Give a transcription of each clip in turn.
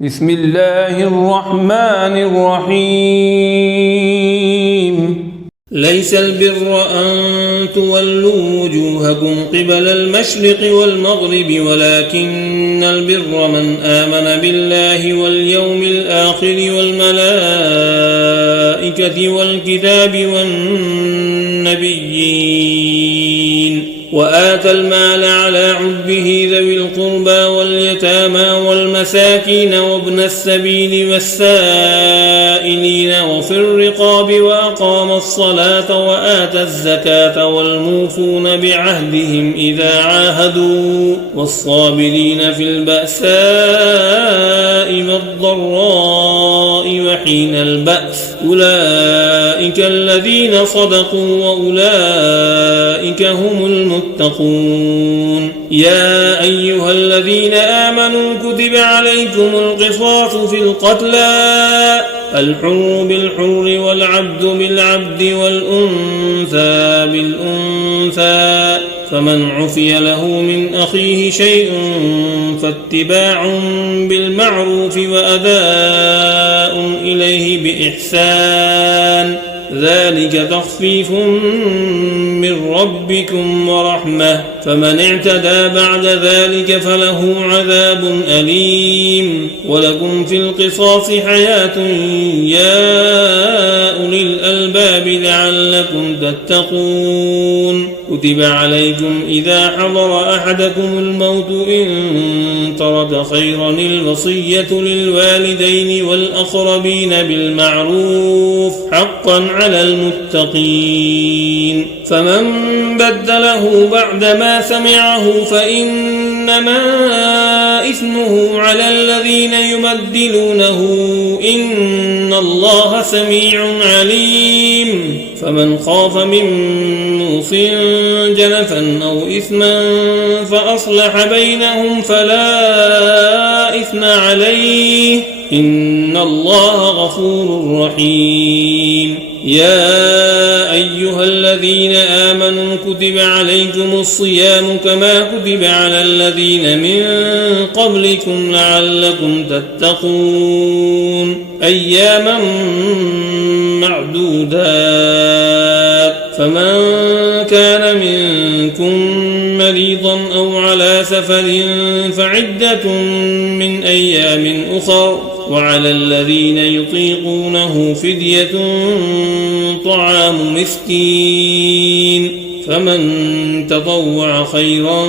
بسم الله الرحمن الرحيم. ليس البر أن تولوا وجوهكم قبل المشرق والمغرب ولكن البر من آمن بالله واليوم الآخر والملائكة والكتاب والنبيين وآتى المال على حبه ذوي القربى واليتامى والمساكين وابن السبيل والسائلين وفي الرقاب وأقام الصلاة وآتى الزكاة والموفون بعهدهم إذا عاهدوا والصابرين في البأساء والضراء وحين البأس أولئك الذين صدقوا وأولئك هم المتقون. يا أيها الذين آمنوا كتب عليكم القصاص في القتلى الحر بالحر والعبد بالعبد والأنثى بالأنثى فمن عفي له من أخيه شيء فاتباع بالمعروف وأداء إليه بإحسان ذلك تخفيف من ربكم ورحمة فمن اعتدى بعد ذلك فله عذاب أليم. ولكم في القصاص حياة يا أولي الألباب لعلكم تتقون. كتب عليكم إذا حضر أحدكم الموت إن ترك خيرا الوصية للوالدين والأقربين بالمعروف حقا على المتقين. فمن بدله بعدما سمعه فإنما إثمه على الذين يبدلونه إن الله سميع عليم. فمن خاف من موص جنفا أو إثما فأصلح بينهم فلا إثم عليه إن الله غفور رحيم. يا أيها الذين آمنوا كتب عليكم الصيام كما كتب على الذين من قبلكم لعلكم تتقون أياما معدودات فمن كان منكم مريضا أو على سفر فعدة من أيام أخر وعلى الذين يطيقونه فدية طعام مسكين فمن تطوع خيرا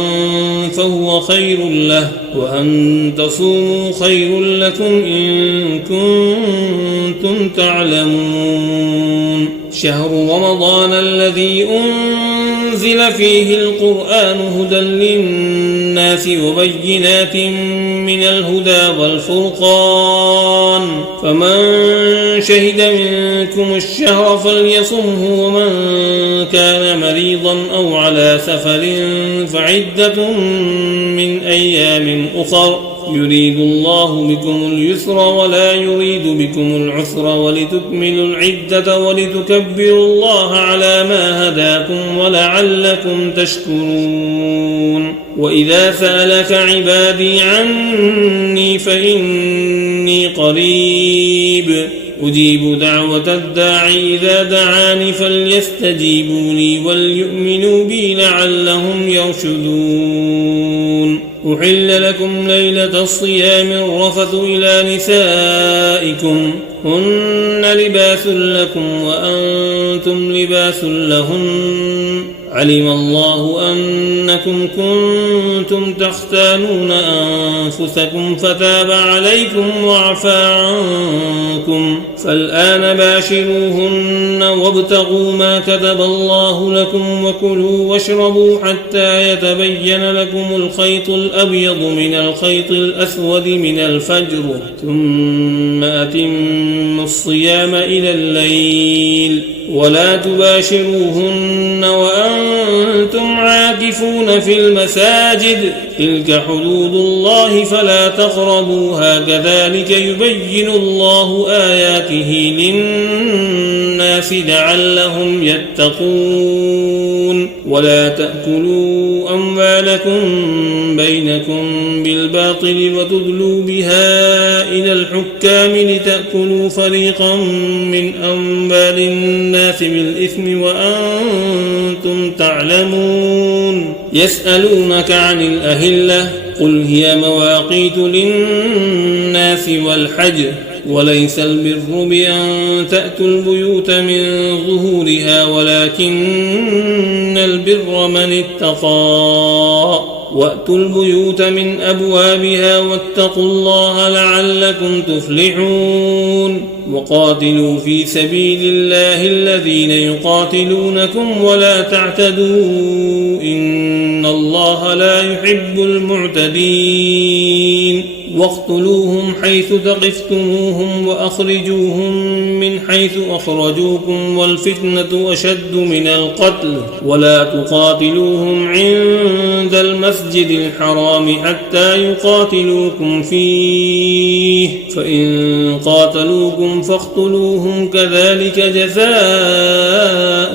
فهو خير له وأن تصوموا خير لكم إن كنتم تعلمون. شهر رمضان الذي أنزل فيه القرآن هدى للناس وبينات من الهدى والفرقان فمن شهد منكم الشهر فليصمه ومن كان مريضا أو على سفر فعدة من أيام أخر يريد الله بكم اليسر ولا يريد بكم العسر ولتكملوا العدة ولتكبروا الله على ما هداكم ولعلكم تشكرون. وإذا سألك عبادي عني فإني قريب أجيب دعوة الداعي إذا دعاني فليستجيبوا لي وليؤمنوا بي لعلهم يرشدون. أحل لكم ليلة الصيام الرفث إلى نسائكم هن لباس لكم وأنتم لباس لهن علم الله أنكم كنتم تختانون أنفسكم فتاب عليكم وعفى عنكم فالآن باشروهن وابتغوا ما كتب الله لكم وكلوا واشربوا حتى يتبين لكم الخيط الأبيض من الخيط الأسود من الفجر ثم أتموا الصيام إلى الليل ولا تباشروهن وأنتم عاكفون في المساجد تلك حدود الله فلا تقربوها كذلك يبين الله آياته للناس لعلهم يتقون. ولا تأكلوا أموالكم بينكم بالباطل وتدلوا بها إلى الحكام لتأكلوا فريقا من أموال الناس بالإثم وأنتم تعلمون يسألونك عن الأهلة قل هي مواقيت للناس والحج وليس البر بأن تأتوا البيوت من ظهورها ولكن البر من اتقى وأتوا البيوت من أبوابها واتقوا الله لعلكم تفلحون وقاتلوا في سبيل الله الذين يقاتلونكم ولا تعتدوا إن الله لا يحب المعتدين واقتلوهم حيث ثقفتموهم وأخرجوهم من حيث أخرجوكم والفتنة أشد من القتل ولا تقاتلوهم عند المسجد الحرام حتى يقاتلوكم فيه فإن قاتلوكم فاقتلوهم كذلك جزاء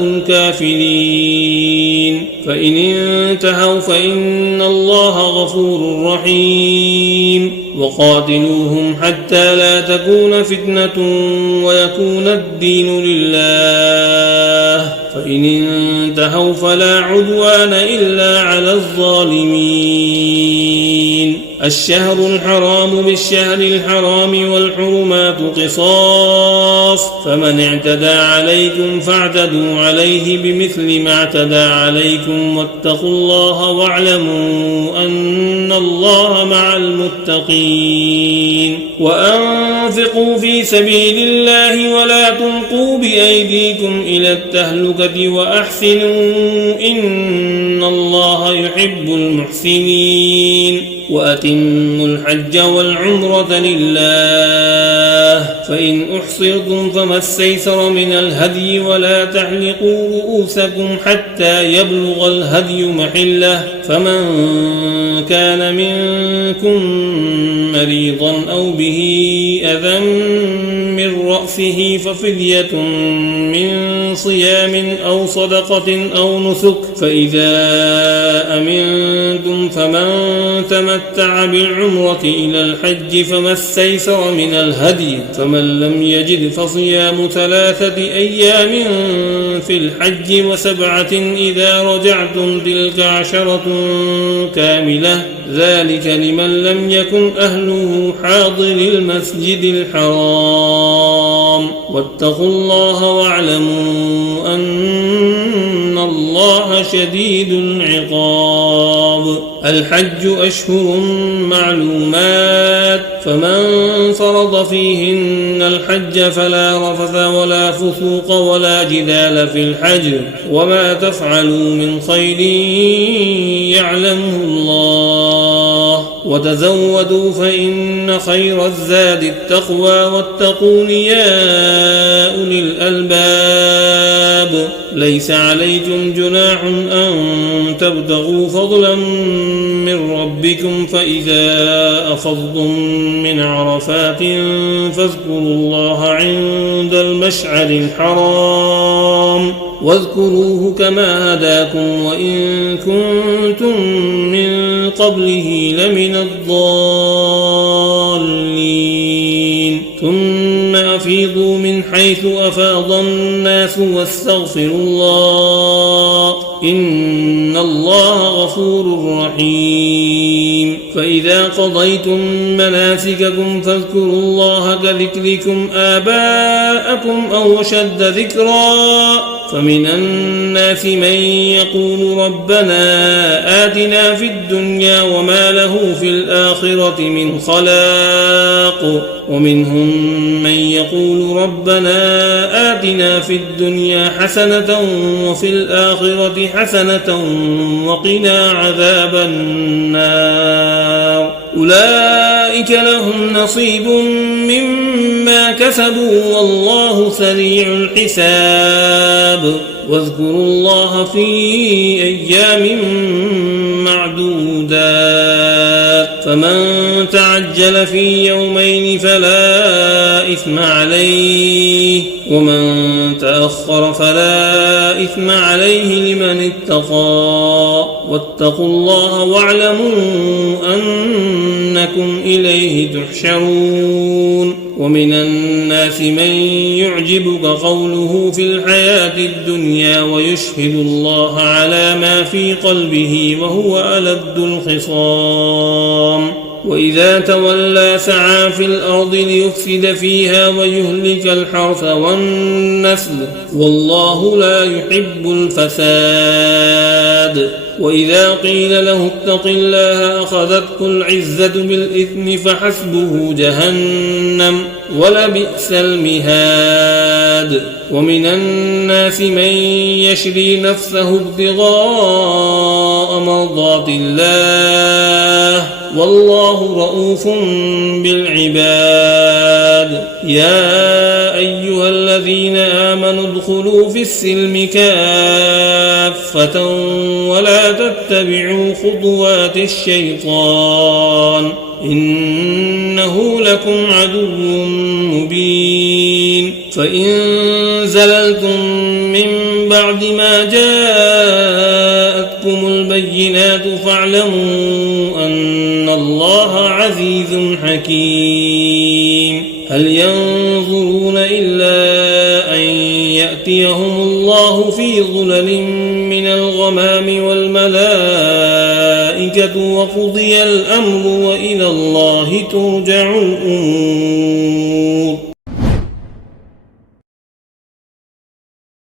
الكافرين فإن انتهوا فإن الله غفور رحيم وقاتلوهم حتى لا تكون فتنة ويكون الدين لله فإن انتهوا فلا عدوان إلا على الظالمين الشهر الحرام بالشهر الحرام والحرمات قصاص فمن اعتدى عليكم فاعتدوا عليه بمثل ما اعتدى عليكم واتقوا الله واعلموا أن الله مع المتقين وأنفقوا في سبيل الله ولا تلقوا بأيديكم إلى التهلكة وأحسنوا إن الله يحب المحسنين وأتموا الحج والعمرة لله فإن أحصرتم فما استيسر من الهدي ولا تحلقوا رؤوسكم حتى يبلغ الهدي محله فمن كان منكم مريضا أو به أذى من رأسه ففدية من صيام أو صدقة أو نسك فإذا أمنتم فمن تمتع بالعمرة إلى الحج فما استيسر من الهدي فمن لم يجد فصيام 3 أيام في الحج و7 إذا رجعتم تلك 10 كاملة ذلك لمن لم يكن أهله حاضر المسجد الحرام واتقوا الله واعلموا أن الله شديد العقاب الحج أشهر معلومات فمن فرض فيهن الحج فلا رفث ولا فسوق ولا جدال في الحج وما تفعلوا من خير يعلمه الله وتزودوا فإن خير الزاد التقوى واتقون يا أولي الألباب ليس عليكم جناح أن تبتغوا فضلا من ربكم فإذا أفضتم من عرفات فاذكروا الله عند المشعر الحرام واذكروه كما هداكم وإن كنتم من قبله لمن الضالين ثم أفيضوا من حيث أفاض الناس واستغفروا الله إن الله غفور رحيم فإذا قضيتم مناسككم فاذكروا الله كذكركم آباءكم أو أشد ذكرا فمن الناس من يقول ربنا آتنا في الدنيا وما له في الآخرة من خلاق ومنهم من يقول ربنا آتنا في الدنيا حسنة وفي الآخرة حسنة وقنا عذاب النار أولئك لهم نصيب مما كسبوا والله سريع الحساب واذكروا الله في أيام معدودات فمن تعجل في يومين فلا إثم عليه ومن تأخر فلا إثم عليه لمن اتقى واتقوا الله واعلموا أنكم أنكم إليه تحشرون ومن الناس من يعجبك قوله في الحياة الدنيا ويشهد الله على ما في قلبه وهو ألد الخصام وإذا تولى سعى في الأرض ليفسد فيها ويهلك الحرث والنسل والله لا يحب الفساد وإذا قيل له اتق الله أخذته العزة بالإثم فحسبه جهنم ولبئس المهاد ومن الناس من يشري نفسه ابتغاء مرضات الله والله رؤوف بالعباد يا أيها الذين آمنوا ادخلوا في السلم كافة ولا تتبعوا خطوات الشيطان إنه لكم عدو مبين فإن زللتم من بعد ما جاءتكم البينات فاعلموا أن الله عزيز حكيم هل ينظرون إلا أن يأتيهم الله في ظلل من الغمام والملائكة وقضي الأمر وإلى الله ترجع الأمور